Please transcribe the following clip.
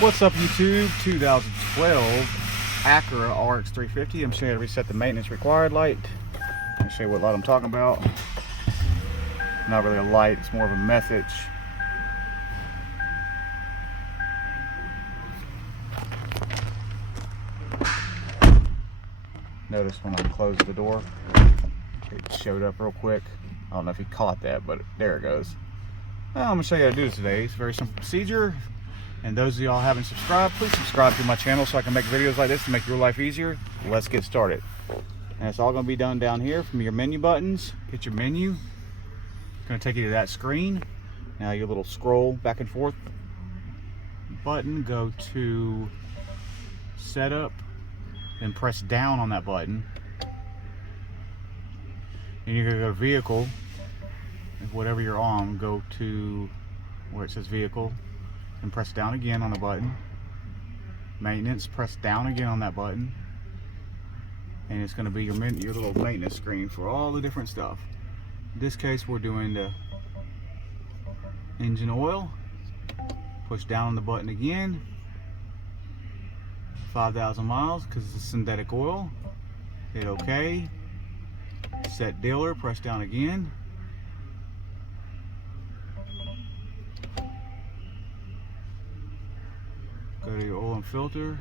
What's up YouTube? 2012 Acura RX350. I'm showing you how to reset the maintenance required light. Let me show you what light I'm talking about. Not really a light, it's more of a message. Notice when I closed the door, it showed up real quick. I don't know if you caught that, but there it goes. Well, I'm going to show you how to do this today. It's a very simple procedure. And those of y'all haven't subscribed, please subscribe to my channel so I can make videos like this to make your life easier. Let's get started. And it's all going to be done down here from your menu buttons. Hit your menu. It's going to take you to that screen. Now your little scroll back and forth button, go to setup, then press down on that button. And you're going to go to vehicle. Whatever you're on, go to where it says vehicle. And press down again on the button. Maintenance, press down again on that button, and it's going to be your little maintenance screen for all the different stuff. In this case, we're doing the engine oil. Push down on the button again. 5,000 miles because it's a synthetic oil. Hit OK. Set dealer, press down again. Go to your oil and filter,